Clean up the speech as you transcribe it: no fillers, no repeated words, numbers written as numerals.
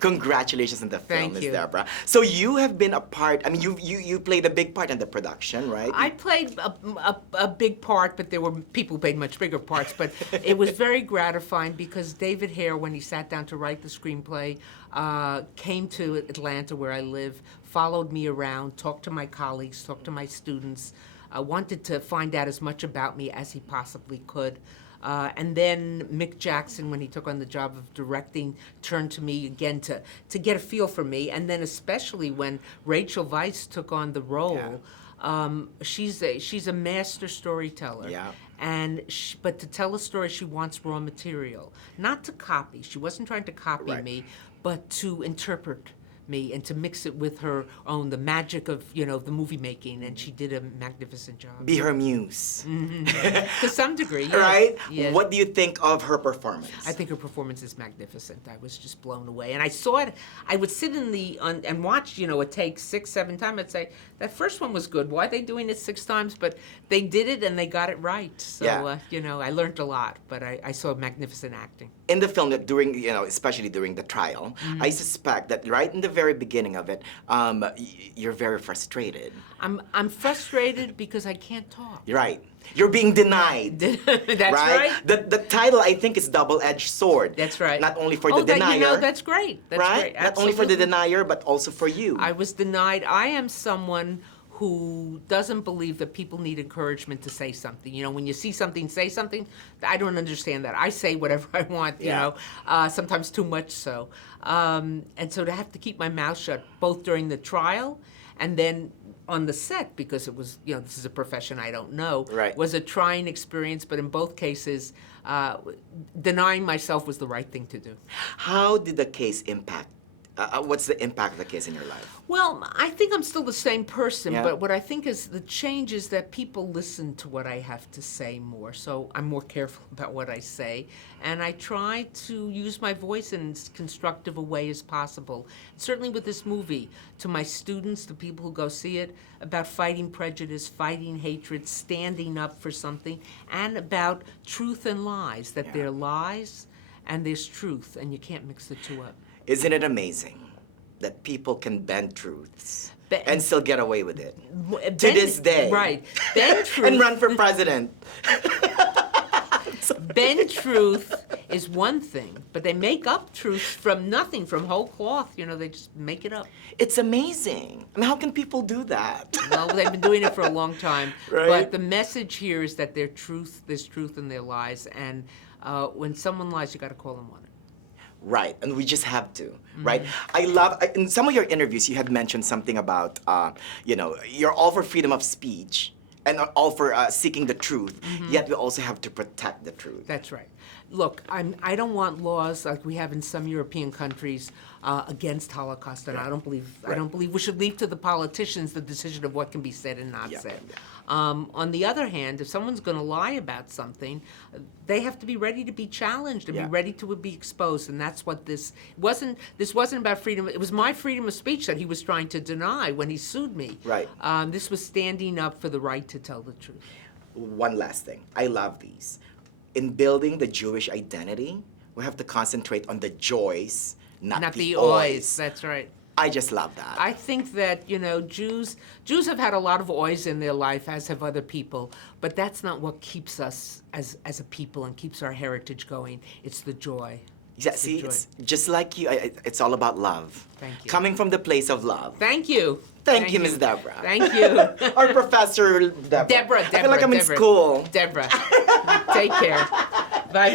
Congratulations on the film, Thank Ms. you. Deborah. So you have been a part, I mean, you played a big part in the production, right? I played a big part, but there were people who played much bigger parts. But it was very gratifying because David Hare, when he sat down to write the screenplay, came to Atlanta, where I live, followed me around, talked to my colleagues, talked to my students, wanted to find out as much about me as he possibly could. And then Mick Jackson, when he took on the job of directing, turned to me again to get a feel for me. And then especially when Rachel Weisz took on the role, she's a master storyteller. Yeah. And but to tell a story, she wants raw material, not to copy. She wasn't trying to copy me, but to interpret me and to mix it with her own, the magic of, the movie making, and she did a magnificent job. Be her muse. To some degree, yes. Right? Yes. What do you think of her performance? I think her performance is magnificent. I was just blown away. And I saw it, I would sit and watch, a take 6, 7 times. I'd say, that first one was good. Why are they doing it 6 times? But they did it and they got it right. So, I learned a lot, but I saw magnificent acting. In the film, that during, especially during the trial, I suspect that right in the very beginning of it, you're very frustrated. I'm frustrated because I can't talk. You're right. You're being denied. That's right. The title, I think, is double-edged sword. That's right. Not only for the denier. That's great. That's right? great. Not only for the denier, but also for you. I was denied. I am someone who doesn't believe that people need encouragement to say something. When you see something, say something. I don't understand that. I say whatever I want, sometimes too much so. And so to have to keep my mouth shut, both during the trial and then on the set, because it was, this is a profession I don't know, was a trying experience, but in both cases, denying myself was the right thing to do. How did the case impact? What's the impact of the case in your life? Well, I think I'm still the same person, but what I think is the change is that people listen to what I have to say more. So I'm more careful about what I say, and I try to use my voice in as constructive a way as possible. Certainly with this movie, to my students, the people who go see it, about fighting prejudice, fighting hatred, standing up for something, and about truth and lies, that there are lies and there's truth, and you can't mix the two up. Isn't it amazing that people can bend truths and still get away with it? To this day. Right. Bend truth. And run for president. Bend truth is one thing, but they make up truth from nothing, from whole cloth. They just make it up. It's amazing. I mean, how can people do that? Well, they've been doing it for a long time. Right. But the message here is that there's truth in their lies, and when someone lies, you got to call them on it. Right, and we just have to, right? In some of your interviews, you had mentioned something about, you're all for freedom of speech and all for seeking the truth, yet we also have to protect the truth. That's right. Look, I don't want laws like we have in some European countries against Holocaust, and I don't believe we should leave to the politicians the decision of what can be said and not said. On the other hand, if someone's going to lie about something, they have to be ready to be challenged and be ready to be exposed, and that's what this wasn't. This wasn't about freedom. It was my freedom of speech that he was trying to deny when he sued me. Right. This was standing up for the right to tell the truth. One last thing. I love these. In building the Jewish identity, we have to concentrate on the joys, not the oys. That's right. I just love that. I think that, Jews have had a lot of oys in their life, as have other people, but that's not what keeps us as a people and keeps our heritage going. It's the joy. Yeah, see, it's just like you. It's all about love. Thank you. Coming from the place of love. Thank you. Thank you, Ms. Deborah. Thank you. Or Professor Deborah. Deborah. I feel like I'm in school. Deborah. Take care. Bye-bye.